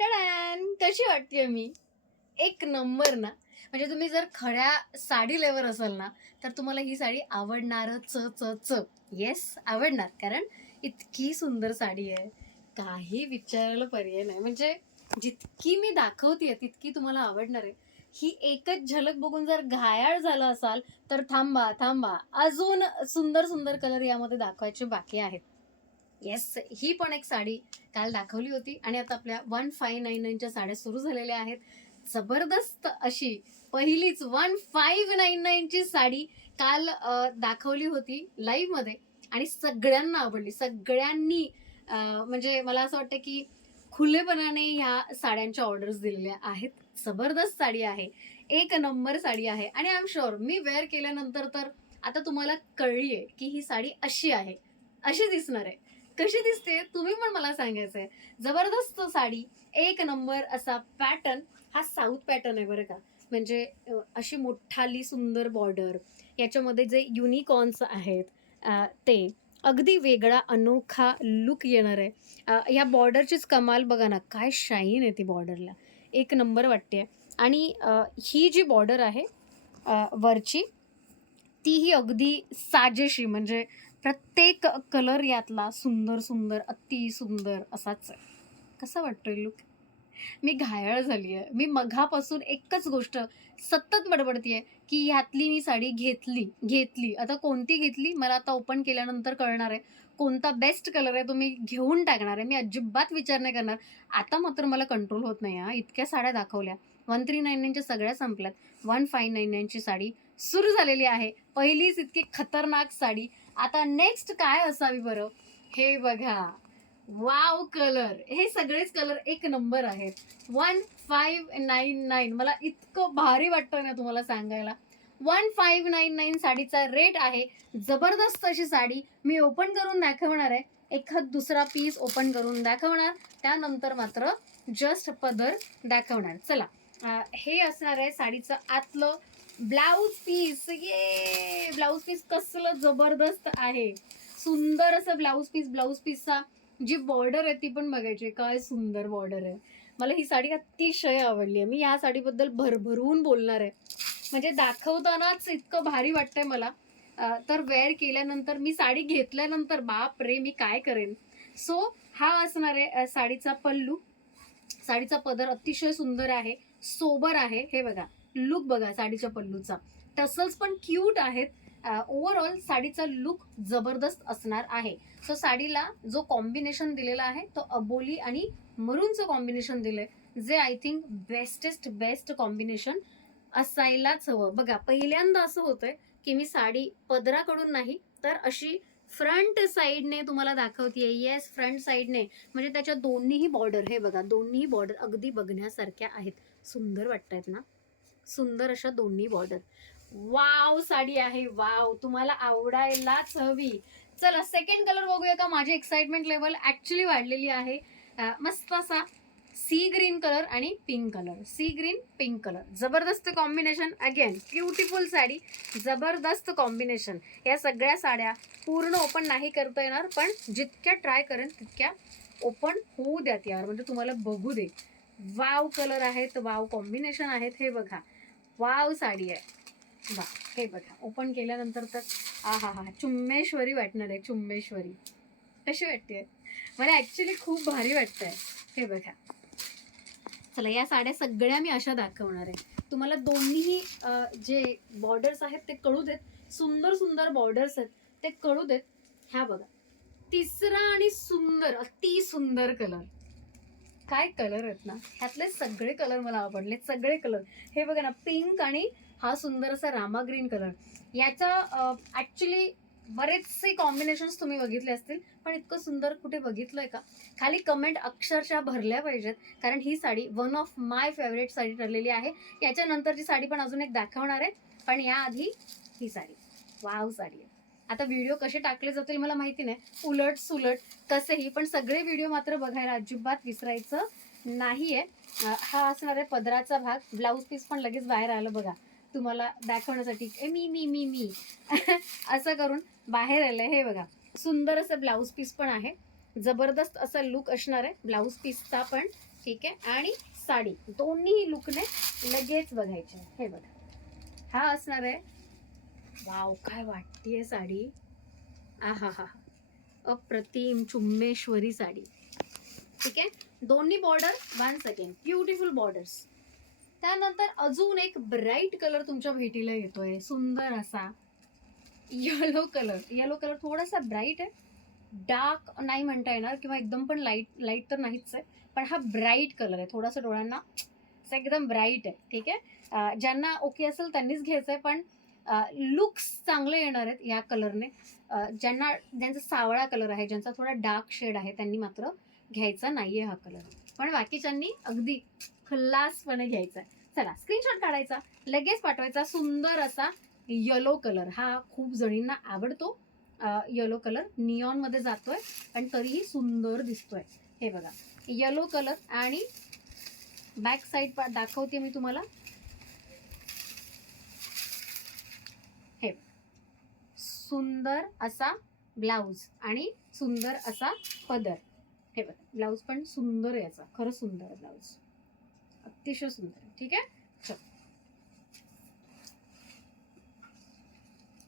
टडान कशी वाटतेय मी? एक नंबर ना. म्हणजे तुम्ही जर खऱ्या साडी लेवर असाल ना, तर तुम्हाला ही साडी आवडणारच च च. येस, आवडणार. कारण इतकी सुंदर साडी आहे. काही विचारायला पर्याय नाही. म्हणजे जितकी मी दाखवतेय तितकी तुम्हाला आवडणार आहे. ही एकच झलक बघून जर घायाळ झाला असाल, तर थांबा, थांबा. अजून सुंदर, सुंदर कलर यामध्ये दाखवायचे बाकी आहेत. येस, ही पण एक साडी काल दाखवली होती आणि आता आपल्या 1599 च्या साड्या सुरू झालेल्या आहेत. जबरदस्त अशी पहिलीच 1599 ची साडी काल दाखवली होती लाईव्हमध्ये आणि सगळ्यांना आवडली. सगळ्यांनी म्हणजे मला असं वाटतं की खुलेपणाने ह्या साड्यांच्या ऑर्डर्स दिलेल्या आहेत. जबरदस्त साडी आहे. एक नंबर साडी आहे आणि आय एम शुअर मी वेअर केल्यानंतर तर आता तुम्हाला कळलीये की ही साडी अशी आहे. अशी दिसणार आहे. कशी दिसते तुम्ही पण मला सांगायचंय. जबरदस्त साडी, एक नंबर असा पॅटर्न. हा साऊथ पॅटर्न आहे बरं का. म्हणजे अशी मोठाली सुंदर बॉर्डर, याच्यामध्ये जे युनिकॉर्न्स आहेत ते अगदी वेगळा अनोखा लुक येणार आहे. या बॉर्डरचीच कमाल बघा ना, काय शाईन आहे ती बॉर्डरला. एक नंबर वाटते. आणि ही जी बॉर्डर आहे वरची, तीही अगदी साजेशी, म्हणजे प्रत्येक कलर यातला सुंदर सुंदर अति सुंदर असाच आहे. कसा वाटतोय लुक? मी घायाळ झाली आहे. मी मघापासून एकच गोष्ट सतत बडबडतीये की ह्यातली मी साडी घेतली घेतली. आता कोणती घेतली मला आता ओपन केल्यानंतर कळणार आहे. कोणता बेस्ट कलर आहे तो मी घेऊन टाकणार आहे. मी अजिबात विचार नाही करणार. आता मात्र मला कंट्रोल होत नाही हा. इतक्या साड्या दाखवल्या. 1399 च्या सगळ्या संपल्यात. 1599 ची साडी सुरू झालेली आहे. पहिलीच इतकी खतरनाक साडी. आता नेक्स्ट काय असावी बरं? हे बघा. Wow colour. हे सगळेच कलर एक नंबर आहेत. 1599 मला इतकं भारी वाटतं ना तुम्हाला सांगायला. 1599 साडीचा रेट आहे. जबरदस्त अशी साडी मी ओपन करून दाखवणार आहे. एखाद दुसरा पीस ओपन करून दाखवणार. त्यानंतर मात्र जस्ट पदर दाखवणार. चला, हे असणार आहे साडीचं आतलं ब्लाऊज पीस. ये ब्लाऊज पीस कसलं जबरदस्त आहे. सुंदर असं ब्लाऊज पीस. ब्लाऊज पीसचा जी बॉर्डर आहे ती पण बघायची. काय सुंदर बॉर्डर आहे. मला ही साडी अतिशय आवडली आहे. मी या साडीबद्दल भरभरून बोलणार आहे. म्हणजे दाखवतानाच इतकं भारी वाटतंय मला. तर वेअर केल्यानंतर, मी साडी घेतल्यानंतर बाप रे मी काय करेन. सो हा असणार आहे साडीचा पल्लू. साडीचा पदर अतिशय सुंदर आहे, सोबर आहे. हे बघा, लुक बघा साडीच्या पल्लूचा. टसल्स पण क्यूट आहेत. ओव्हरऑल साडीचा लुक जबरदस्त असणार आहे. सो साडीला जो कॉम्बिनेशन दिलेला आहे तो अबोली आणि मरूनचं कॉम्बिनेशन दिलंय, जे I think bestest best combination असायलाच हवं. बघा, पहिल्यांदा असं होतंय की मी साडी पदराकडून नाही तर अशी फ्रंट साईडने तुम्हाला दाखवतेय. येस, फ्रंट साईडने. म्हणजे त्याच्या दोन्हीही बॉर्डर, हे बघा, दोन्ही बॉर्डर अगदी बघण्यासारख्या आहेत. सुंदर वाटतायत ना. सुंदर अशा दोन्ही बॉर्डर. वाव साडी आहे. वाव, तुम्हाला आवडायलाच हवी. चला, सेकंड कलर बघूया का. माझी एक्साइटमेंट लेवल ऍक्च्युली वाढलेली आहे. मस्त असा सी ग्रीन कलर आणि pink colour. Sea green pink colour, जबरदस्त कॉम्बिनेशन. अगेन ब्युटिफुल साडी, जबरदस्त कॉम्बिनेशन. या सगळ्या साड्या पूर्ण ओपन नाही करता येणार, पण जितक्या ट्राय करेन तितक्या ओपन होऊ द्यात यार, म्हणजे तुम्हाला बघू दे. वाव कलर आहेत, वाव कॉम्बिनेशन आहेत. हे बघा, वाव साडी आहे. बा, हे बघा, ओपन केल्यानंतर तर आ हा हा, चुम्मेश्वरी वाटणार आहे. चुम्मेश्वरी. कशी वाटते? मला ऍक्च्युली खूप भारी वाटतंय. हे बघा. चला, या साड्या सगळ्या मी अशा दाखवणार आहे. तुम्हाला दोन्ही जे बॉर्डर्स आहेत ते कळू देत. सुंदर सुंदर बॉर्डर्स आहेत ते कळू देत. ह्या बघा, तिसरा आणि सुंदर, अति सुंदर कलर. काय कलर आहेत ना, ह्यातले सगळे कलर मला आवडले. सगळे कलर. हे बघा ना, पिंक आणि हा सुंदर असा रामा ग्रीन कलर. याचा ऍक्च्युली बरेचसे कॉम्बिनेशन्स तुम्ही बघितले असतील, पण इतकं सुंदर कुठे बघितलंय का? खाली कमेंट अक्षरशः भरल्या पाहिजेत, कारण ही sari one of my favourite sari ठरलेली आहे. याच्यानंतरची साडी पण अजून एक दाखवणार आहे, पण याआधी ही साडी. वाव साडी आहे. आता व्हिडिओ कसे टाकले जातील मला माहिती नाही, उलट सुलट कसेही, पण सगळे व्हिडिओ मात्र बघायला अजिबात विसरायचं नाहीये. हा असणार आहे पदराचा भाग. ब्लाऊज पीस पण लगेच बाहेर आलं बघा, तुम्हाला दाखवण्यासाठी. मी मी मी मी असं करून बाहेर आलंय. हे बघा, सुंदर असं ब्लाऊज पीस पण आहे. जबरदस्त असा लुक असणार आहे ब्लाऊज पीसचा पण. ठीक आहे. आणि साडी दोन्ही लुकने लगेच बघायचे. हे बघा, हा असणार आहे. वाव, काय वाटतेय साडी. आहा हा, अप्रतिम चुम्मेश्वरी साडी. ठीक आहे. दोन्ही बॉर्डर 1 सेकंड, ब्युटिफुल बॉर्डर्स. त्यानंतर अजून एक ब्राईट कलर तुमच्या भेटीला येतोय, सुंदर असा येलो कलर. येलो कलर थोडासा ब्राईट आहे, डार्क नाही म्हणता येणार किंवा एकदम पण लाईट तर नाहीच आहे, पण हा ब्राईट कलर आहे. थोडासा डोळ्यांना एकदम ब्राईट आहे. ठीक आहे. ज्यांना ओके असेल त्यांनीच घ्यायचंय, पण लुक्स चांगले येणार आहेत या कलरने. ज्यांचा सावळा कलर आहे, ज्यांचा थोडा डार्क शेड आहे, त्यांनी मात्र घ्यायचा नाहीये हा कलर, पण बाकीच्यांनी अगदी खल्लासपणे घ्यायचा. चला, स्क्रीनशॉट काढायचा, लगेच पाठवायचा. सुंदर असा येलो कलर, हा खूप जणींना आवडतो. येलो कलर निऑन मध्ये जातोय, पण तरीही सुंदर दिसतोय. हे बघा, येलो कलर. आणि बॅक साईड दाखवते मी तुम्हाला. हे सुंदर असा ब्लाउज आणि सुंदर असा पदर. हे बघा, ब्लाउज पण सुंदर आहे याचा, खरंच सुंदर आहे ब्लाउज, अतिशय सुंदर. ठीक आहे. चल,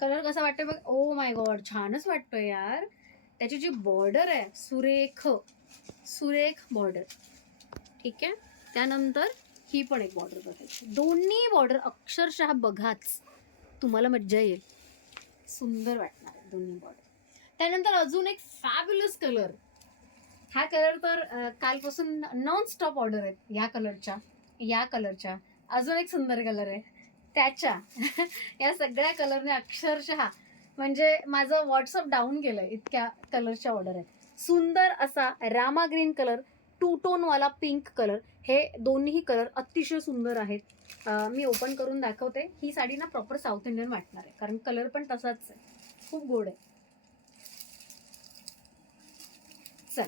कलर कसा वाटतोय बघ. ओ माय गॉड, छानच वाटतोय यार. त्याची जी बॉर्डर आहे, सुरेख सुरेख बॉर्डर. ठीक आहे. त्यानंतर ही पण एक बॉर्डर बघायची. दोन्ही बॉर्डर अक्षरशः बघाच, तुम्हाला मज्जा येईल. सुंदर वाटणार आहे दोन्ही बॉर्डर. त्यानंतर अजून एक फॅब्युलस कलर. हा कलर तर कालपासून नॉन स्टॉप ऑर्डर आहेत या कलरच्या. अजून एक सुंदर कलर आहे त्याच्या. या सगळ्या कलरने अक्षरशः म्हणजे माझं व्हॉट्सअप डाऊन केलंय, इतक्या कलरच्या ऑर्डर आहेत. सुंदर असा रामा ग्रीन कलर, 2 टोन वाला पिंक कलर. हे दोन्ही कलर अतिशय सुंदर आहेत. मी ओपन करून दाखवते. ही साडी ना प्रॉपर साऊथ इंडियन वाटणार आहे, कारण कलर पण तसाच आहे, खूप गोड आहे. चल,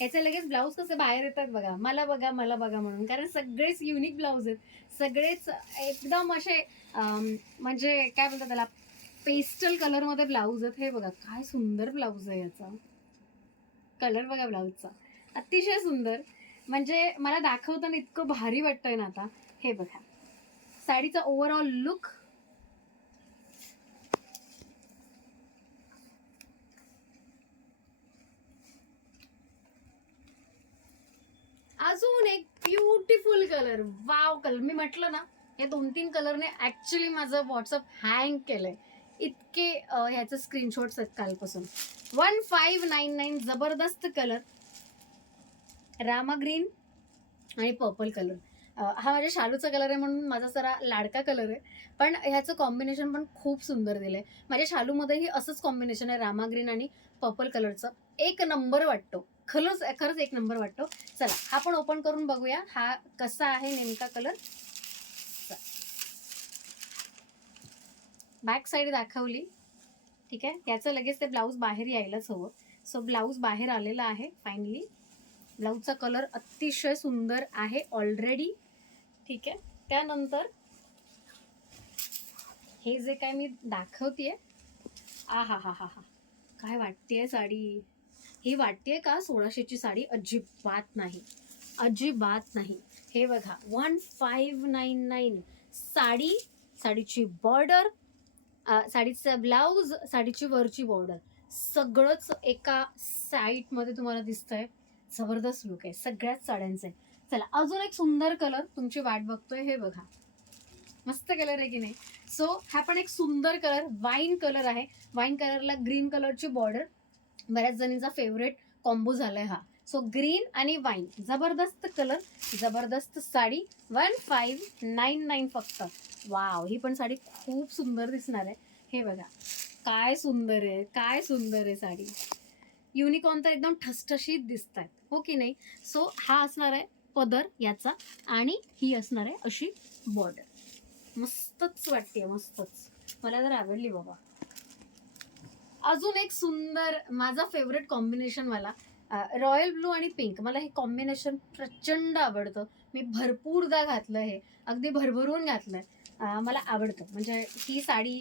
याचे लगेच ब्लाऊज कसे बाहेर येतात बघा, मला बघा मला बघा म्हणून, कारण सगळेच युनिक ब्लाऊज आहेत. सगळेच एकदम असे म्हणजे काय बोलतात त्याला, पेस्टल कलर मध्ये ब्लाऊज आहेत. हे बघा, काय सुंदर ब्लाऊज आहे याचा. कलर बघा ब्लाऊजचा, अतिशय सुंदर. म्हणजे मला दाखवताना इतकं भारी वाटतंय ना आता. हे बघा, साडीचा ओव्हरऑल लुक. अजून एक ब्युटिफुल कलर, वाव कलर. मी म्हटलं ना, हे 2-3 कलरने ऍक्च्युली माझं व्हॉट्सअप हँग केलंय, इतके ह्याचे स्क्रीनशॉट्स आहेत कालपासून. 1599, जबरदस्त कलर, रामा ग्रीन आणि पर्पल कलर. हा माझ्या शालूचा कलर आहे म्हणून माझा जरा लाडका कलर आहे, पण ह्याचं कॉम्बिनेशन पण खूप सुंदर दिलंय. माझ्या शालूमध्येही असंच कॉम्बिनेशन आहे, रामा ग्रीन आणि पर्पल कलरचं. एक नंबर वाटतो, खरंच एक नंबर वाटतो. चला, हा पण ओपन करून बघूया, हा कसा आहे नेमका कलर. बॅक साईड दाखवली. ठीक आहे. याचं लगेच ते ब्लाऊज बाहेर यायलाच हवं. सो ब्लाऊज बाहेर आलेला आहे फायनली. ब्लाऊजचा कलर अतिशय सुंदर आहे ऑलरेडी. ठीक आहे. त्यानंतर हे जे काय मी दाखवतेय, आ हा हा हा हा, काय वाटतेय साडी. ही वाटतेय का 1600ची साडी? अजिबात नाही, अजिबात नाही. हे बघा, 1599 साडी, साडीची बॉर्डर, साडीचं ब्लाऊज, साडीची वरची बॉर्डर, सगळंच एका साईडमध्ये तुम्हाला दिसतंय. जबरदस्त लुक आहे सगळ्याच साड्यांचे. चला, अजून एक सुंदर कलर तुमची वाट बघतोय. हे बघा, मस्त कलर आहे की नाही. सो हा पण एक सुंदर कलर, वाईन कलर आहे. वाईन कलरला ग्रीन कलरची बॉर्डर, बऱ्याच जणींचा फेवरेट कॉम्बो झालाय हा. सो ग्रीन आणि वाईन, जबरदस्त कलर, जबरदस्त साडी. 1599 फक्त. वाव, ही पण साडी खूप सुंदर दिसणार आहे. हे बघा, काय सुंदर आहे, काय सुंदर आहे साडी. युनिकॉर्न तर एकदम ठसठशीत दिसत आहेत, हो की नाही. सो हा असणार आहे पदर याचा, आणि ही असणार आहे अशी बॉर्डर. मस्तच वाटते, मस्तच, मला तर आवडली बाबा. अजून एक सुंदर, माझा फेवरेट कॉम्बिनेशन वाला, रॉयल ब्लू आणि पिंक. मला हे कॉम्बिनेशन प्रचंड आवडतं. मी भरपूरदा घातलं, हे अगदी भरभरून घातलंय. मला आवडतं. म्हणजे ही साडी,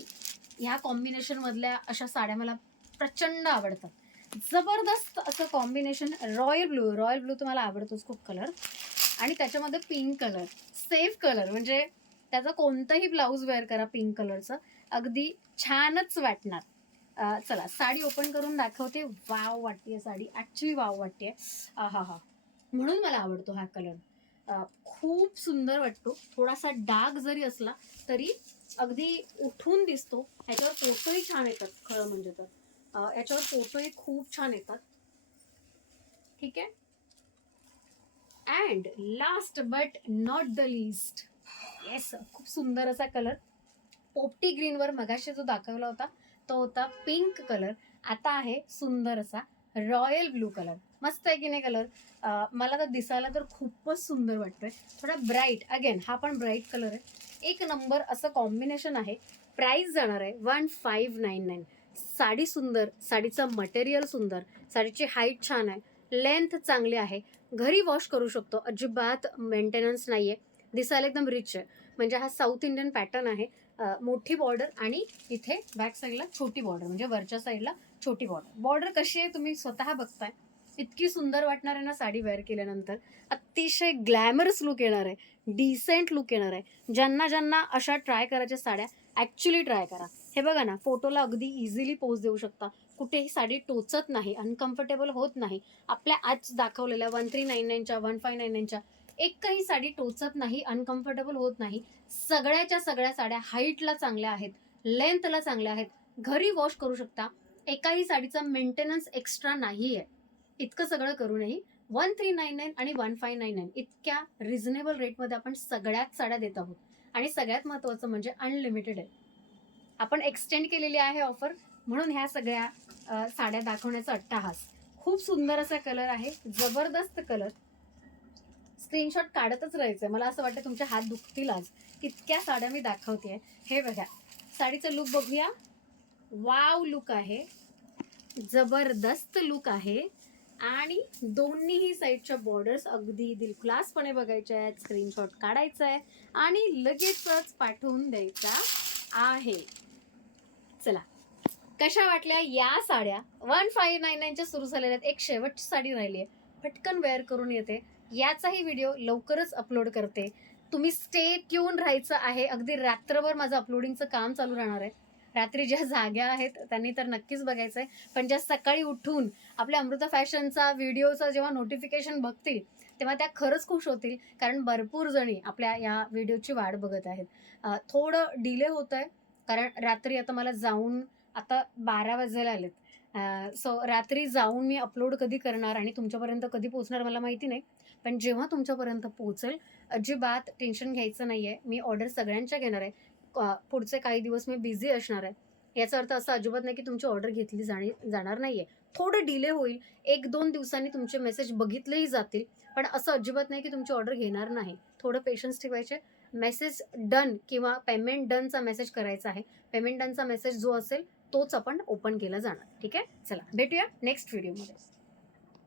ह्या कॉम्बिनेशन मधल्या अशा साड्या मला प्रचंड आवडतात. जबरदस्त असं कॉम्बिनेशन. रॉयल ब्लू तुम्हाला आवडतोच खूप कलर, आणि त्याच्यामध्ये पिंक कलर, सेफ कलर, म्हणजे त्याचा कोणतंही ब्लाऊज वेअर करा पिंक कलरचं, अगदी छानच वाटणार. चला साडी ओपन करून दाखवते. वाव वाटते साडी, ऍक्च्युली वाव वाटते. हा हा, म्हणून मला आवडतो हा कलर. खूप सुंदर वाटतो. थोडासा डाग जरी असला तरी अगदी उठून दिसतो. ह्याच्यावर फोटोही छान येतात, खरं म्हणजे तर याच्यावर फोटोही खूप छान येतात. ठीक आहे. And last but not the list, yes, खूप सुंदर असा कलर. पोपटी ग्रीनवर मगाशी जो दाखवला होता तो होता पिंक कलर, आता आहे सुंदर असा रॉयल ब्लू कलर. मस्त आहे की नाही कलर? मला तर दिसायला तर खूपच सुंदर वाटतोय. थोडा ब्राईट, अगेन हा पण ब्राईट कलर आहे. एक नंबर असं कॉम्बिनेशन आहे. प्राइस जाणार आहे 1599. साडी सुंदर, साडीचं मटेरियल सुंदर, साडीची हाईट छान आहे, लेंथ चांगली आहे, घरी वॉश करू शकतो, अजिबात मेंटेनन्स नाहीये, दिसायला एकदम रिच आहे. म्हणजे हा साऊथ इंडियन पॅटर्न आहे. मोठी बॉर्डर आणि इथे बॅक साईडला छोटी बॉर्डर, म्हणजे वरच्या साईडला छोटी बॉर्डर. बॉर्डर कशी आहे तुम्ही स्वतः बघताय. इतकी सुंदर वाटणार आहे ना साडी वेअर केल्यानंतर. अतिशय ग्लॅमरस लुक येणार आहे, डिसेंट लुक येणार आहे. ज्यांना ज्यांना अशा ट्राय करायच्या साड्या, ॲक्च्युली ट्राय करा. हे बघा ना, फोटोला अगदी इझिली पोज देऊ शकता. कुठेही साडी टोचत नाही, अनकम्फर्टेबल होत नाही. आपल्या आज दाखवलेल्या 1399च्या 1599च्या एकही साडी टोचत नाही, अनकम्फर्टेबल होत नाही. सगळ्याच्या सगळ्या साड्या हाईटला चांगल्या आहेत, लेंथला चांगल्या आहेत, घरी वॉश करू शकता. एकाही साडीचा मेंटेनन्स एक्स्ट्रा नाही आहे. इतकं सगळं करूनही 1399 आणि 1599 इतक्या रिझनेबल रेटमध्ये आपण सगळ्याच साड्या देत आहोत. आणि सगळ्यात महत्त्वाचं म्हणजे अनलिमिटेड आहे. आपण एक्सटेंड केलेली आहे ऑफर, म्हणून ह्या सगळ्या साड्या दाखवण्याचा अट्टाहास. खूप सुंदर असा कलर आहे, जबरदस्त कलर. स्क्रीनशॉट काढतच राहायचंय. मला असं वाटतं तुमचे हात दुखतील आज, इतक्या साड्या मी दाखवते. हे बघा, साडीचं लुक बघूया. वाव लुक आहे, जबरदस्त लुक आहे. आणि दोन्हीही साईडच्या बॉर्डर्स अगदी दिलखुलासपणे बघायच्या आहेत, स्क्रीनशॉट काढायचा आहे आणि लगेचच पाठवून द्यायचा आहे. चला, कशा वाटल्या या साड्या? 1599च्या सुरू झालेल्या आहेत. एक शेवटची साडी राहिली आहे, पटकन वेअर करून येते. याचाही व्हिडिओ लवकरच अपलोड करते. तुम्ही स्टे ट्यून राहायचं आहे. अगदी रात्रभर माझं अपलोडिंगचं काम चालू राहणार आहे. रात्री ज्या जाग्या आहेत त्यांनी तर नक्कीच बघायचं आहे, पण ज्या सकाळी उठून आपल्या अमृता फॅशनचा व्हिडिओचा जेव्हा नोटिफिकेशन बघतील तेव्हा त्या खरंच खुश होतील, कारण भरपूर जणी आपल्या या व्हिडिओची वाट बघत आहेत. थोडं डिले होत आहे, कारण रात्री आता मला जाऊन, आता 12 वाजायला आलेत. सो रात्री जाऊन मी अपलोड कधी करणार आणि तुमच्यापर्यंत कधी पोहोचणार मला माहिती नाही. पण जेव्हा तुमच्यापर्यंत पोहोचेल, अजिबात टेन्शन घ्यायचं नाही आहे. मी ऑर्डर सगळ्यांच्या घेणार आहे. पुढचे काही दिवस मी बिझी असणार आहे. याचा अर्थ असा अजिबात नाही की तुमची ऑर्डर घेतली जाणार नाही आहे. थोडं डिले होईल, 1-2 दिवसांनी तुमचे मेसेज बघितलेही जातील, पण असं अजिबात नाही की तुमची ऑर्डर घेणार नाही. थोडं पेशन्स ठेवायचे. मेसेज डन किंवा पेमेंट डनचा मेसेज करायचा आहे. पेमेंट डनचा मेसेज जो असेल तोच आपण ओपन केला जाणार. ठीक आहे, चला भेटूया नेक्स्ट व्हिडिओमध्ये.